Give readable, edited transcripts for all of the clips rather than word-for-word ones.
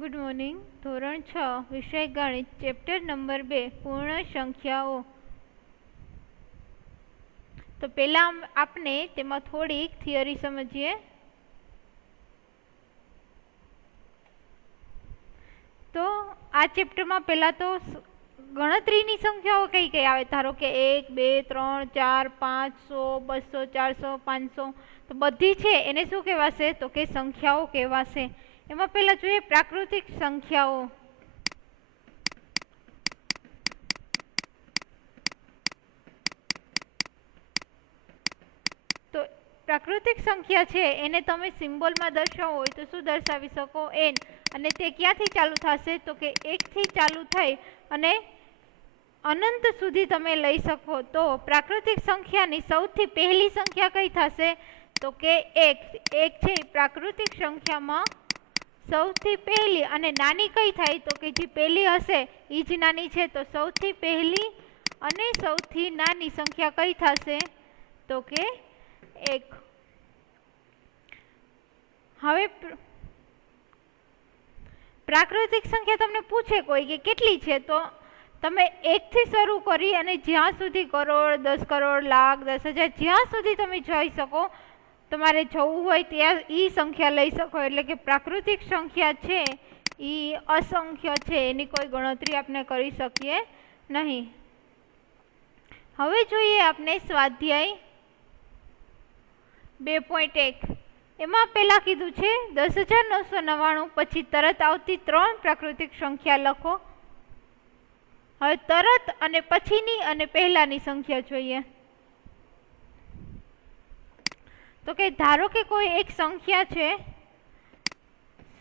Good morning. धोरण 6 विषय गणित चैप्टर नंबर 2 पूर्ण संख्याओं। तो पहला आपने तेमा थोड़ी थियरी समझिए। तो आ चैप्टर में पहला तो गणतरी संख्याओं कई कई आवे, धारो के 1 2 3 4 500 200 400 500 तो बधी छे एने शुं कहेवाशे तो के संख्याओं कहेवाशे। एमां पहला जोईए प्राकृतिक संख्याओं। तो प्राकृतिक संख्या छे एने तमे सिम्बोल में दर्शावो होय तो शुं दर्शावी शको एन, अने ते क्यांथी चालू थशे तो के 1 थी चालू थई अने अनंत सुधी तमे लई शको। तो प्राकृतिक संख्यानी सौथी पहली संख्या कई थशे तो के 1। 1 छे प्राकृतिक संख्यामां सौथी पहली अने नानी कई थाय तो के जे पहली हशे ई ज नानी छे। तो सौथी पहली अने सौथी नानी संख्या कई थशे तो के 1। हवे प्राकृतिक संख्या तमने पूछे कोई के केटली छे तो तमे 1 थी शुरू करी अने ज्यां सुधी करोड़ 10 करोड़ लाख 10,000 ज्यां सुधी तमे जई शको तमारे जवुं होय त्यां ई संख्या लई शको। एटले के प्राकृतिक संख्या छे ई असंख्य छे, एनी कोई गणतरी आपने करी शकीए नहीं। हवे जोईए आपने स्वाध्याय 2.1 एमां पहेला कीधुं छे 10,999 पछी तरत आवती 3 प्राकृतिक संख्या लखो। हवे तरत अने पछीनी अने पहेलानी संख्या जोईए। तो के धारो के कोई एक संख्या छे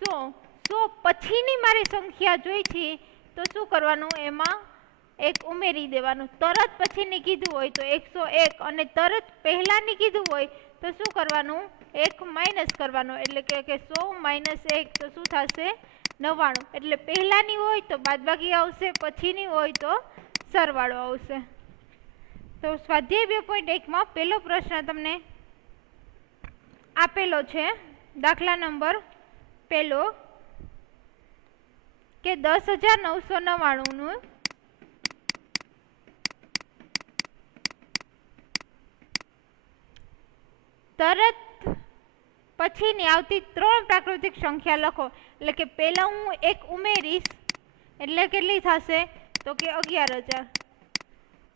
100 पछीनी मारी संख्या जोई थी तो शुं करवानुं एमां 1 उमेरी देवानुं। तरत पछीनी कीधुं होय तो 101 अने तरत पहेलानी कीधुं होय तो शुं करवानुं 1 माइनस करवानुं। एटले के 100 - 1 तो शुं थशे 99। एटले पहेलानी होय तो बादबाकी आवशे, पछीनी होय तो सरवाळो आवशे। तो स्वाध्याय 2.1 में पहलो प्रश्न तमने आपेलो छे। दाखला नंबर पहलो के 10,999 नु तरत पछीनी आवती 3 प्राकृतिक संख्या लखो। એટલે કે પહેલા હું 1 ઉમેરીશ એટલે કેટલી થશે તો કે 11,000।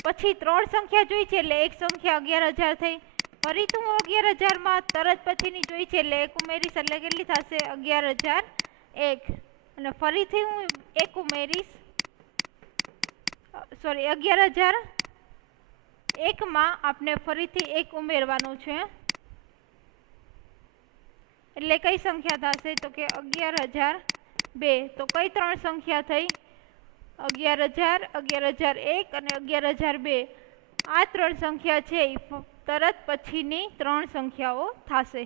પછી 3 સંખ્યા જોઈ છે એટલે એક સંખ્યા 11,000 થઈ। ફરીથી હું 11,000 માં તરત પછીની જોઈ છે એટલે 1 ઉમેરીશ એટલે કેટલી થશે 11,001। અને ફરીથી હું 1 ઉમેરીશ સોરી 11,001 માં આપણે ફરીથી 1 ઉમેરવાનું છે એટલે કઈ સંખ્યા થશે તો કે 11,002। તો કઈ 3 સંખ્યા થઈ 11,000 11,001 અને 11,002। આ 3 સંખ્યા છે એ તરત પછીની 3 સંખ્યાઓ થશે।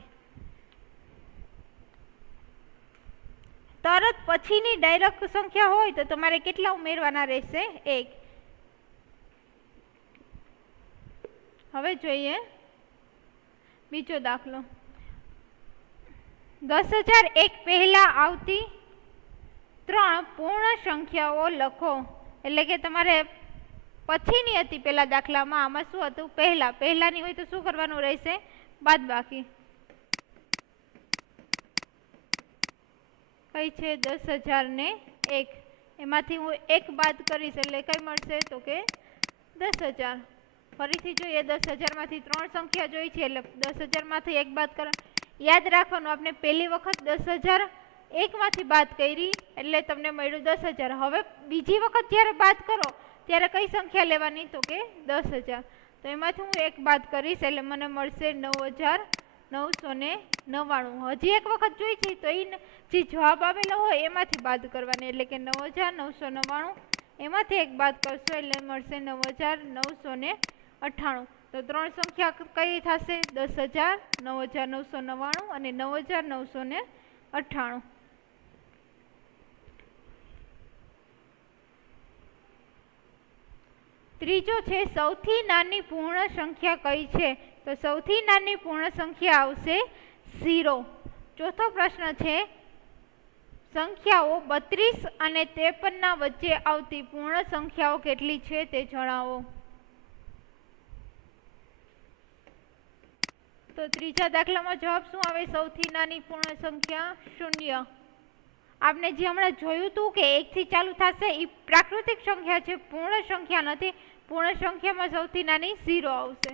તરત પછીની ડાયરેક્ટ સંખ્યા હોય તો તમારે કેટલા ઉમેરવાના રહેશે 1। હવે જોઈએ બીજો દાખલો। 10,001 पहला आवती 3 पूर्ण संख्याओं लखो। એટલે કે તમારે પછીની હતી પેલા દાખલામાં, આમાં શું હતું પહેલાની હોય તો શું કરવાનું રહેશે બાદબાકી। કઈ છે 10,001 એમાંથી હું 1 બાદ કરીશ એટલે કઈ મળશે તો કે 10,000। ફરીથી જોઈએ 10,000 માંથી 3 સંખ્યા જોઈ છે એટલે 10,000 માંથી 1 બાદ કરો। याद राखवानुं आपने पहली वखत 10,001 मांथी बात करी एटले तमने मळ्युं 10,000। हवे बीजी वखत ज्यारे बात करो त्यारे कई संख्या लेवानी तो के 10,000। तो एमांथी हूँ 1 बात करीश एटले मने मळशे 9,999। हजी एक वखत जोई छे तो ई जे जवाब आवेलो होय एमांथी बात करवानी एटले के 9,999 एमांथी 1 बात करशो एटले मळशे 9,998। तो 3 संख्या कई थशे 10,000 9,999 અને 9,998। ત્રીજો છે સૌથી નાની પૂર્ણ સંખ્યા કઈ છે તો સૌથી નાની પૂર્ણ સંખ્યા આવશે 0। ચોથો પ્રશ્ન છે સંખ્યાઓ 32 અને 53 ના વચ્ચે આવતી પૂર્ણ સંખ્યાઓ કેટલી છે તે જણાવો. તો ત્રીજા દાખલામાં જવાબ શું આવે? સૌથી નાની પૂર્ણ સંખ્યા 0. આપણે જે હમણાં જોયું હતું કે 1 થી ચાલુ થશે એ પ્રાકૃતિક સંખ્યા છે, પૂર્ણ સંખ્યા નથી. પૂર્ણ સંખ્યામાં સૌથી નાની 0 આવશે.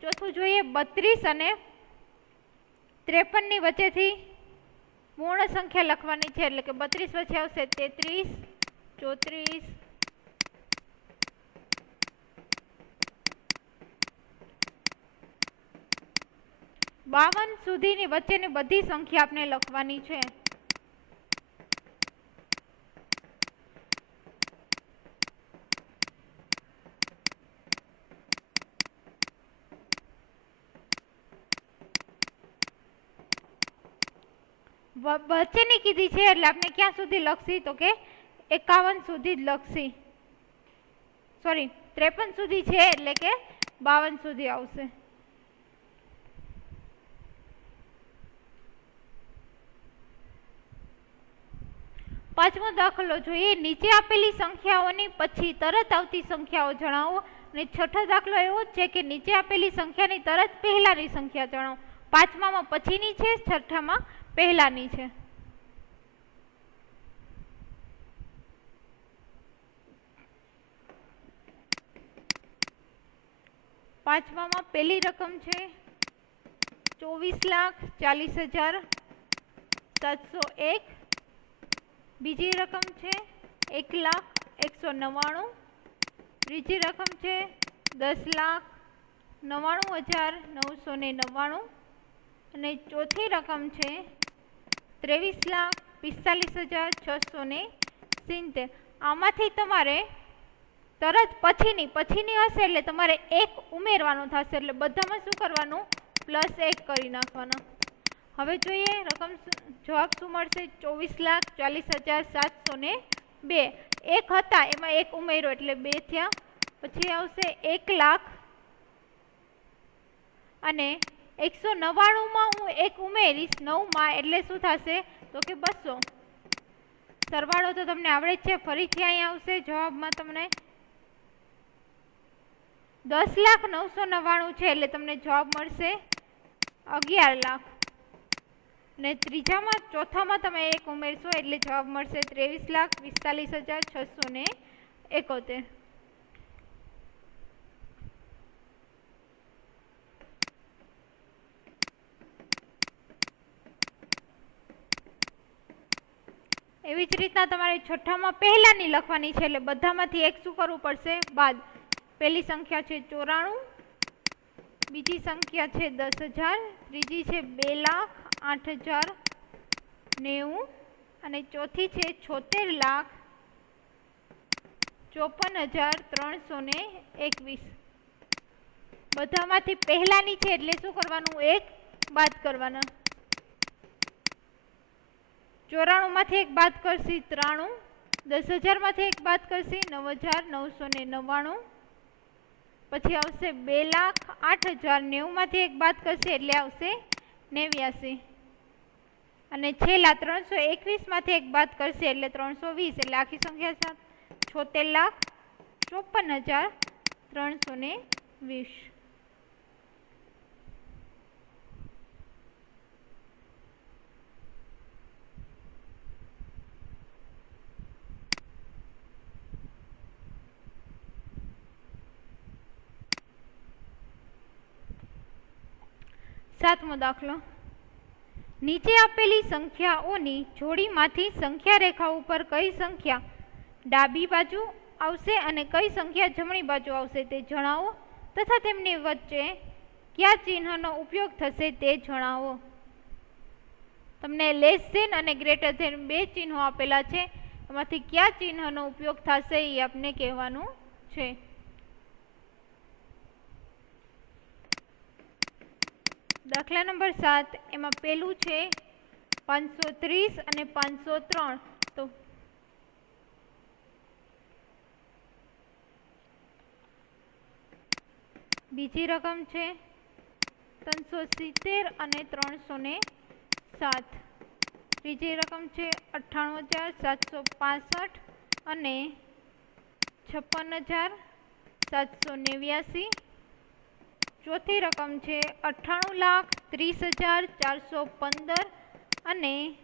ચોથું જોઈએ, 32 અને 53 ની વચ્ચેથી પૂર્ણ સંખ્યા લખવાની છે, એટલે કે 32 વચ્ચે આવશે 33, 34, 52 સુધીની વચ્ચેની બધી સંખ્યા આપણે લખવાની છે. વચ્ચેની કીધી છે એટલે આપણે ક્યાં સુધી લખશી? તો કે 51 સુધી જ લખશી. સોરી, 53 સુધી છે એટલે કે 52 સુધી આવશે. પાંચમો દાખલો જોઈએ, નીચે આપેલી સંખ્યાઓની પછી તરત આવતી સંખ્યાઓ જણાવો. અને છઠ્ઠો દાખલો એવો જ છે કે નીચે આપેલી સંખ્યાની તરત પહેલાની સંખ્યા જણાવો. પાંચમામાં પછીની છે, છઠ્ઠામાં પહેલાની છે. પાંચમામાં પહેલી રકમ છે 24,40,701. બીજી રકમ છે 1,199. ત્રીજી રકમ છે 10,99,999 અને ચોથી રકમ છે 23,45,670. આમાંથી તમારે તરત પછીની હશે એટલે તમારે 1 ઉમેરવાનું થશે, એટલે બધામાં શું કરવાનું? +1 કરી નાખવાના. હવે જોઈએ રકમ, જવાબ શું મળશે? 24,40,702. 1 હતા એમાં 1 ઉમેર્યો એટલે 2 થયા. પછી આવશે 1,00,000 અને 199માં હું 1 ઉમેરીશ 9માં એટલે શું થશે? તો કે 200. સરવાળો તો તમને આવડે જ છે. ફરીથી અહીંયા આવશે જવાબમાં તમને 10,999 છે એટલે તમને જવાબ મળશે 11,00,000. ને ચોથામાં તમે 1 ઉમેરશો એટલે જવાબ મળશે 23,45,671. એવી જ રીતના તમારે છઠ્ઠામાં પહેલાની લખવાની છે, એટલે બધામાંથી 1 શું કરવું પડશે? બાદ. પહેલી સંખ્યા છે 94, બીજી સંખ્યા છે 10,000, ત્રીજી છે 2,08,090 અને ચોથી છે 76,54,321. બધામાંથી પહેલાની છે એટલે શું કરવાનું? 1 બાદ કરવાના. 94 માંથી 1 બાદ કરશી 93, 10,000 માંથી 1 બાદ કરશી 9,999. પછી આવશે 2,08,090 માંથી 1 બાદ કરશે એટલે આવશે 89 અને છેલ્લા 321 માંથી 1 બાદ કરશે એટલે 320, એટલે આખી સંખ્યા 76,54,320. સાતમો દાખલો, નીચે આપેલી સંખ્યાઓની જોડીમાંથી સંખ્યા રેખા ઉપર કઈ સંખ્યા ડાબી બાજુ આવશે અને કઈ સંખ્યા જમણી બાજુ આવશે તે જણાવો તથા તેમની વચ્ચે કયા ચિહ્નનો ઉપયોગ થશે તે જણાવો. તમને લેસ ધેન અને ગ્રેટર ધેન 2 ચિહ્નો આપેલા છે, એમાંથી કયા ચિહ્નનો ઉપયોગ થશે એ આપણે કહેવાનું છે. દાખલા નંબર 7, એમાં પેલું છે 530 અને 503. તો બીજી રકમ છે 370 અને 307. ત્રીજી રકમ છે 98,765 અને 56,789. ચોથી રકમ છે 98,30,415 અને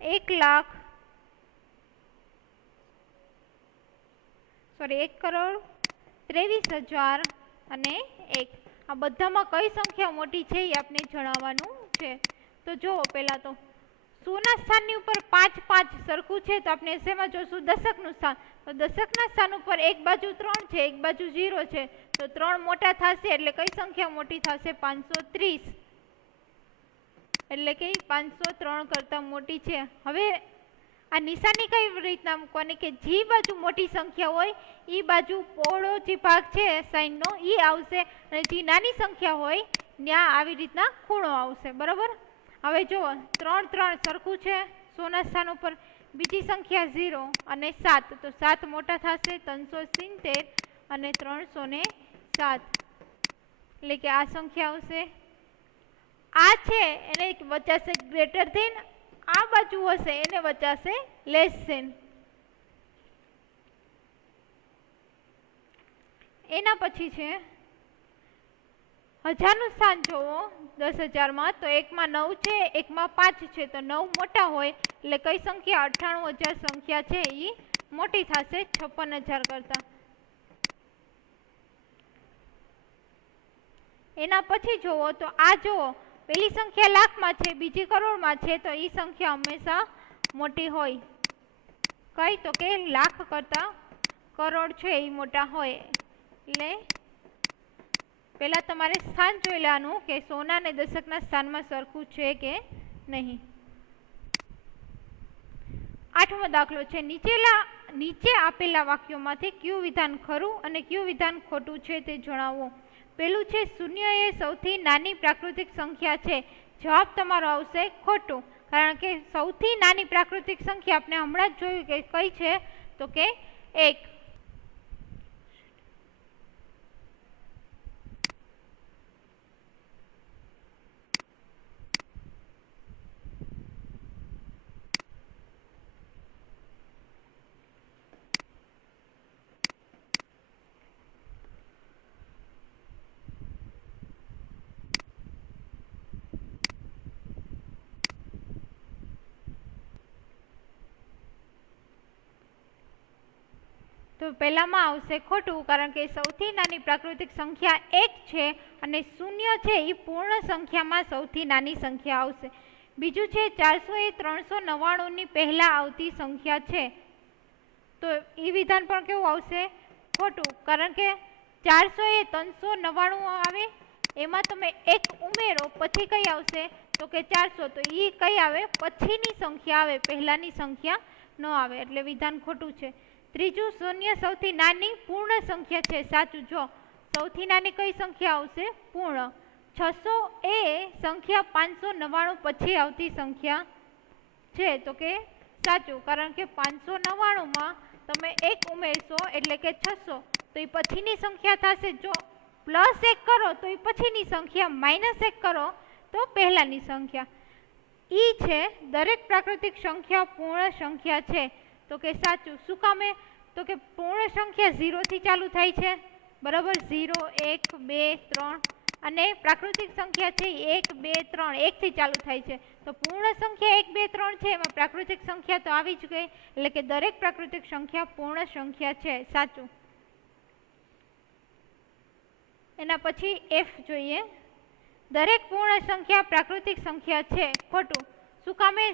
1,23,000 અને 1. આ બધામાં કઈ સંખ્યા મોટી છે એ આપણે જણાવવાનું છે. તો જુઓ, પહેલા તો સોના સ્થાનની ઉપર 5 5 સરખું છે તો આપણે શેમાં જોશું? દશકનું સ્થાન. તો દશકના સ્થાન ઉપર એક બાજુ 3 છે, એક બાજુ 0 છે, તો 3 મોટા થશે એટલે કઈ સંખ્યા મોટી થશે? 530. એટલે કે 503 કરતા મોટી છે. હવે આ નિશાની કઈ રીતના મૂકવાની કે જે બાજુ મોટી સંખ્યા હોય એ બાજુ પહોળો જે ભાગ છે સાઈનનો એ આવશે અને જે નાની સંખ્યા હોય ત્યાં આવી રીતના ખૂણો આવશે. બરાબર. હવે જુઓ, 3 3 સરખું છે સોના સ્થાન ઉપર, બીજી સંખ્યા 0 અને 7, તો 7 મોટા થશે 370 અને 307. એટલે કે આ સંખ્યા આવશે. આ છે એને વચાશે ગ્રેટર ધેન, આ બાજુ હશે એને વચાશે લેસ ધેન. એના પછી છે હજારનું સ્થાન જોવો 10,000માં, તો એકમાં 9 છે, એકમાં 5 છે, તો 9 મોટા હોય એટલે કઈ સંખ્યા? 98,000 સંખ્યા છે એ મોટી થશે 56,000 કરતા. એના પછી જોવો તો આ જુઓ, પેલી સંખ્યા લાખમાં છે, બીજી કરોડમાં છે, તો એ સંખ્યા હંમેશા મોટી હોય. કઈ? તો કે લાખ કરતા કરોડ છે એ મોટા હોય. એટલે પહેલા તમારે સ્થાન જોઈ લેવાનું કે સોના અને દશકના સ્થાનમાં સરખું છે કે નહીં. 8મો દાખલો છે, નીચે આપેલા વાક્યોમાંથી કયું વિધાન ખરું અને કયું વિધાન ખોટું છે તે જણાવો. પેલું છે, શૂન્ય એ સૌથી નાની પ્રાકૃતિક સંખ્યા છે. જવાબ તમારો આવશે ખોટું, કારણ કે સૌથી નાની પ્રાકૃતિક સંખ્યા આપણે હમણાં જ જોયું કે કઈ છે? તો કે 1. તો પહેલામાં આવશે ખોટું, કારણ કે સૌથી નાની પ્રાકૃતિક સંખ્યા 1 છે અને શૂન્ય છે એ પૂર્ણ સંખ્યામાં સૌથી નાની સંખ્યા આવશે. બીજું છે, 400 એ 399ની પહેલા આવતી સંખ્યા છે. તો એ વિધાન પણ કેવું આવશે? ખોટું, કારણ કે 400 એ 399 આવે, એમાં તમે 1 ઉમેરો પછી કઈ આવશે? તો કે 400. તો એ કઈ આવે? પછીની સંખ્યા આવે, પહેલાની સંખ્યા ન આવે, એટલે વિધાન ખોટું છે. ત્રીજું, શૂન્ય સૌથી નાની પૂર્ણ સંખ્યા છે. સાચું. જો સૌથી નાની કઈ સંખ્યા આવશે? પૂર્ણ. 600 એ સંખ્યા 599 પછી આવતી સંખ્યા છે. તો કે સાચું, કારણ કે 599માં તમે 1 ઉમેરશો એટલે કે 600, તો એ પછીની સંખ્યા થશે. જો +1 કરો તો એ પછીની સંખ્યા, -1 કરો તો પહેલાની સંખ્યા. ઈ છે દરેક પ્રાકૃતિક સંખ્યા પૂર્ણ સંખ્યા છે. તો કે સાચું. શું કામે? તો કે પૂર્ણ સંખ્યા 0 થી ચાલુ થાય છે. બરાબર. 0 1 2 3 અને પ્રાકૃતિક સંખ્યા છે 1 2 3 1 થી ચાલુ થાય છે. તો પૂર્ણ સંખ્યા 1 2 3 છે, એમાં પ્રાકૃતિક સંખ્યા તો આવી જ ગઈ, એટલે કે દરેક પ્રાકૃતિક સંખ્યા પૂર્ણ સંખ્યા છે. સાચું. એના પછી F જોઈએ, દરેક પૂર્ણ સંખ્યા પ્રાકૃતિક સંખ્યા છે. ખોટું. શું કામે?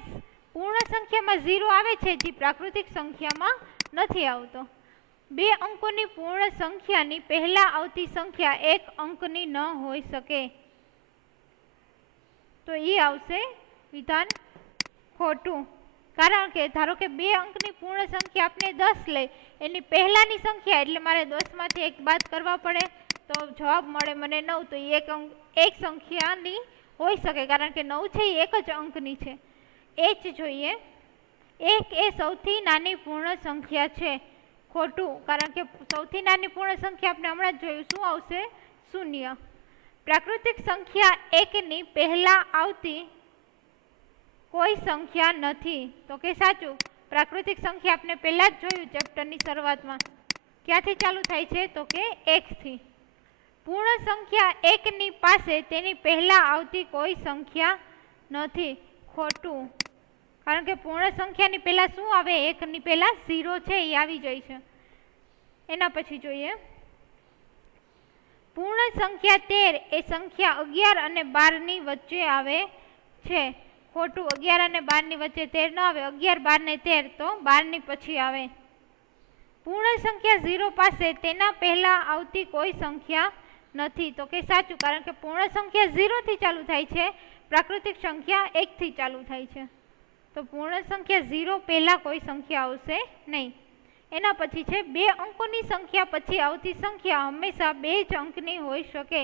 પૂર્ણ સંખ્યામાં 0 આવે છે, જે પ્રાકૃતિક સંખ્યામાં નથી આવતો. 2 અંકોની પૂર્ણ સંખ્યાની પહેલા આવતી સંખ્યા 1 અંકની ન હોઈ શકે. તો એ આવશે વિધાન ખોટું, કારણ કે ધારો કે 2 અંકની પૂર્ણ સંખ્યા આપણે 10 લઈ, એની પહેલાની સંખ્યા એટલે મારે 10માંથી 1 બાદ કરવા પડે, તો જવાબ મળે મને 9. તો એક સંખ્યાની હોઈ શકે, કારણ કે 9 છે એ એક જ અંકની છે. H જોઈએ, 1 એ સૌથી નાની પૂર્ણ સંખ્યા છે. ખોટું, કારણ કે સૌથી નાની પૂર્ણ સંખ્યા આપણે હમણાં જ જોયું. શું આવશે? 0. પ્રાકૃતિક સંખ્યા 1ની પહેલા આવતી કોઈ સંખ્યા નથી. તો કે સાચું. પ્રાકૃતિક સંખ્યા આપણે પહેલા જ જોયું ચેપ્ટરની શરૂઆતમાં. ક્યાંથી ચાલુ થાય છે? તો કે 1 થી. પૂર્ણ સંખ્યા 1 ની પાસે તેની પહેલા આવતી કોઈ સંખ્યા નથી. ખોટું. કારણ કે પૂર્ણ સંખ્યાની પહેલા શું આવે? 1 ની પહેલા 0 છે એ આવી જાય છે. એના પછી જોઈએ પૂર્ણ સંખ્યા 13 એ સંખ્યા 11 અને 12 ની વચ્ચે આવે છે. ખોટું. 11 અને 12 ની વચ્ચે 13 ન આવે. 11, 12 ને 13 તો 12 ની પછી આવે. પૂર્ણ સંખ્યા 0 પાસે તેના પહેલા આવતી કોઈ સંખ્યા નથી. તો કે સાચું. કારણ કે પૂર્ણ સંખ્યા 0 થી ચાલુ થાય છે, પ્રાકૃતિક સંખ્યા 1 થી ચાલુ થાય છે. તો પૂર્ણ સંખ્યા 0 પહેલા કોઈ સંખ્યા આવશે નહીં. એના પછી છે 2 અંકોની સંખ્યા પછી આવતી સંખ્યા હંમેશા 2 જ અંકની હોઈ શકે.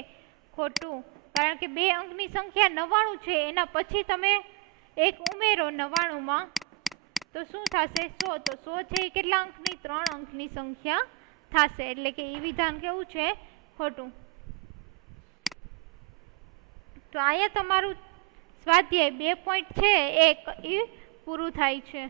ખોટું. કારણ કે 2 અંકની સંખ્યા 99 છે, એના પછી તમે 1 ઉમેરો 99 માં તો શું થશે? 100. તો 100 છે એ કેટલા અંકની? 3 અંકની સંખ્યા થશે. એટલે કે એ વિધાન કેવું છે? ખોટું. તો અહીંયા તમારું સ્વાધ્યાય 2 પોઈન્ટ છે એ પૂરું થાય છે.